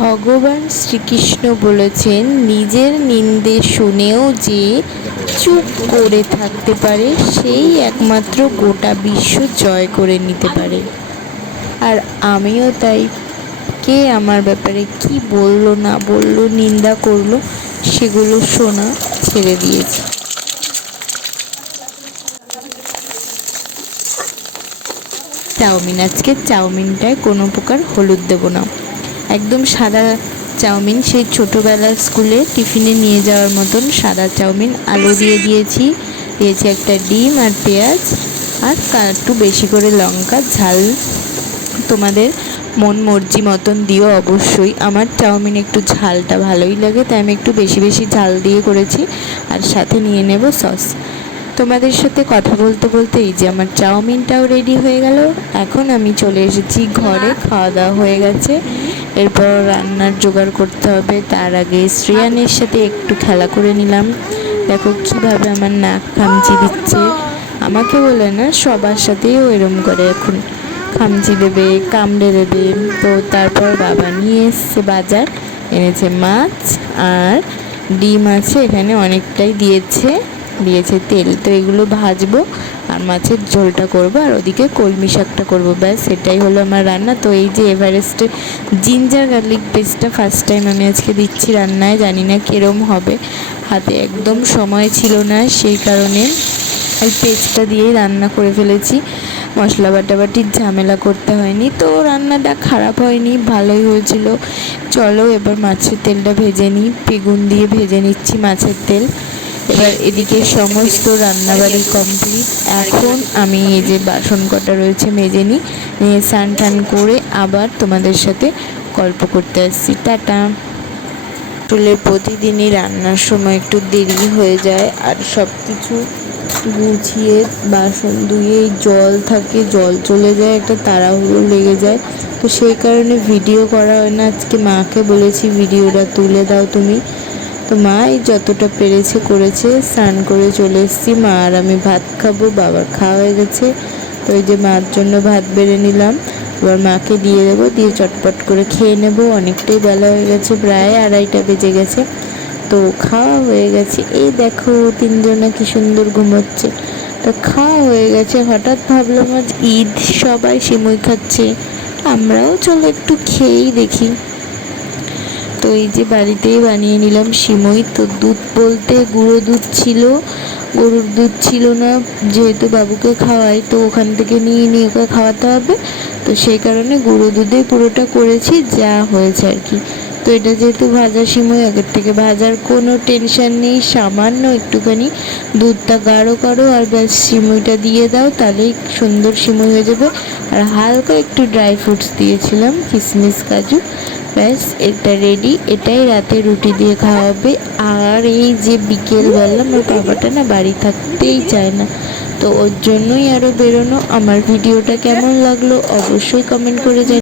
ভগবান শ্রীকৃষ্ণ বলেছেন, নিজের নিন্দে শুনেও যে চুপ করে থাকতে পারে সেই একমাত্র গোটা বিশ্ব জয় করে নিতে পারে। আর আমিও তাই, কে আমার ব্যাপারে কি বললো না বললো, নিন্দা করলো, সেগুলো শোনা ছেড়ে দিয়েছি। চাউমিন, আজকে চাউমিনটায় কোনো প্রকার হলুদ দেবো না, একদম সাদা চাউমিন, সেই ছোটোবেলার স্কুলে টিফিনে নিয়ে যাওয়ার মতন সাদা চাউমিন। আলু দিয়েছি একটা ডিম আর পেঁয়াজ, আর একটু বেশি করে লঙ্কা। ঝাল তোমাদের মন মর্জি মতন দিও অবশ্যই। আমার চাউমিন একটু ঝালটা ভালোই লাগে, তাই আমি একটু বেশি বেশি ঝাল দিয়ে করেছি। আর সাথে নিয়ে নেব সস। তোমাদের সাথে কথা বলতে বলতে এই যে আমার চাউমিনটাও রেডি হয়ে গেল। এখন আমি চলে এসেছি ঘরে, খাওয়া দাওয়া হয়ে গেছে, এরপর রান্নার জোগাড় করতে হবে। তার আগে শ্রেয়ানের সাথে একটু খেলা করে নিলাম। দেখো কিভাবে আমার নাক খামচি দিচ্ছে, আমাকে বলে না, সবার সাথেই এরম করে, এখন খামচি দেবে, কামড়ে দেবে। তো তারপর বাবা নিয়ে এসছে বাজার, এনেছে মাছ আর ডিম আছে, এখানে অনেকটাই দিয়েছে তেল। তো এগুলো ভাজবো আর মাছের ঝোলটা করবো, আর ওদিকে কলমি শাকটা করবো, ব্যাস এটাই হলো আমার রান্না। তো এই যে এভারেস্টের জিঞ্জার গার্লিক পেস্টটা ফার্স্ট টাইম আমি আজকে দিচ্ছি রান্নায়, জানি না কীরম হবে, হাতে একদম সময় ছিল না, সেই কারণে এই পেস্টটা দিয়েই রান্না করে ফেলেছি। মশলা বাটাবাটির ঝামেলা করতে হয়নি, তো রান্নাটা খারাপ হয়নি, ভালোই হয়েছিল। চলো এবার মাছের তেলটা ভেজে নিই, বেগুন দিয়ে ভেজে নিচ্ছি মাছের তেল। এবার এদিকে সমস্ত রান্নাবাড়ি কমপ্লিট। এখন আমি এই যে বাসন কটা রয়েছে মেজে নিই, নিয়ে স্নান টান করে আবার তোমাদের সাথে গল্প করতে আসছি। টাটা। আসলে প্রতিদিনই রান্নার সময় একটু দেরি হয়ে যায়, আর সব কিছু গুছিয়ে বাসন ধুয়ে জল থাকে, জল চলে যায়, একটা তাড়াহুড়ো লেগে যায়, তো সেই কারণে ভিডিও করা হয় না। আজকে মাকে বলেছি ভিডিওটা তুলে দাও তুমি, তো মা এই যতটা পেরেছে করেছে। স্নান করে চলে এসেছি, মা আর আমি ভাত খাবো, বাবার খাওয়া হয়ে গেছে। তো এই যে মার জন্য ভাত বেড়ে নিলাম, এবার মাকে দিয়ে দেবো, দিয়ে চটপট করে খেয়ে নেব। অনেকটাই বেলা হয়ে গেছে, প্রায় 2:30 বেজে গেছে। তো খাওয়া হয়ে গেছে, এই দেখো তিনজনে কি সুন্দর ঘুমোচ্ছে। তো খাওয়া হয়ে গেছে, হঠাৎ ভাবলাম আজ ঈদ, সবাই সিমুই খাচ্ছে, আমরাও চলো একটু খেয়েই দেখি। তো এই যে বাড়িতেই বানিয়ে নিলাম সিমুই। তো দুধ বলতে গুঁড়ো দুধ ছিল, গরুর দুধ ছিল না, যেহেতু বাবুকে খাওয়াই তো ওখান থেকে নিয়ে ওকে খাওয়াতে হবে, তো সেই কারণে গুঁড়ো দুধে পুরোটা করেছি, যা হয়েছে আর কি। তো এটা যেহেতু ভাজা সিমুই, আগের থেকে ভাজার কোনো টেনশন নেই, সামান্য একটুখানি দুধটা গাঢ় করো আর ব্যাস সিমুইটা দিয়ে দাও, তাহলেই সুন্দর সিমুই হয়ে যাবে। আর হালকা একটু ড্রাই ফ্রুটস দিয়েছিলাম, কিশমিশ কাজু, ব্যাস এটা রেডি। এটাই রাতে রুটি দিয়ে খাওয়া হবে। আর এই যে বিকেলবেলা আমার বাবাটা না বাড়ি থাকতেই চায় না, তো ওর জন্যই আরও বেরোনো। আমার ভিডিওটা কেমন লাগলো অবশ্যই কমেন্ট করে জানিও।